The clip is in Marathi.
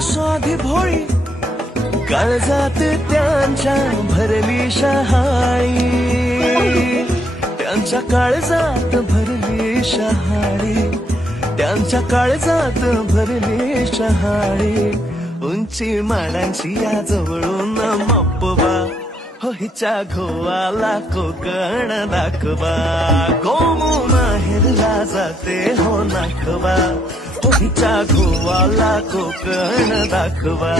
स्वाधी भोळी काळजात त्यांच्या भरली शहाळी, त्यांच्या काळजात भरली शहाळी, त्यांच्या काळजात भरली शहाळी. उंची माडांची या जवळून मप्पवा, हो हिच्या घोवाला कोकण दाखवा. गोमू माहेरला जाते हो नाखवा, हो हिच्या घोवाला कोकण दाखवा.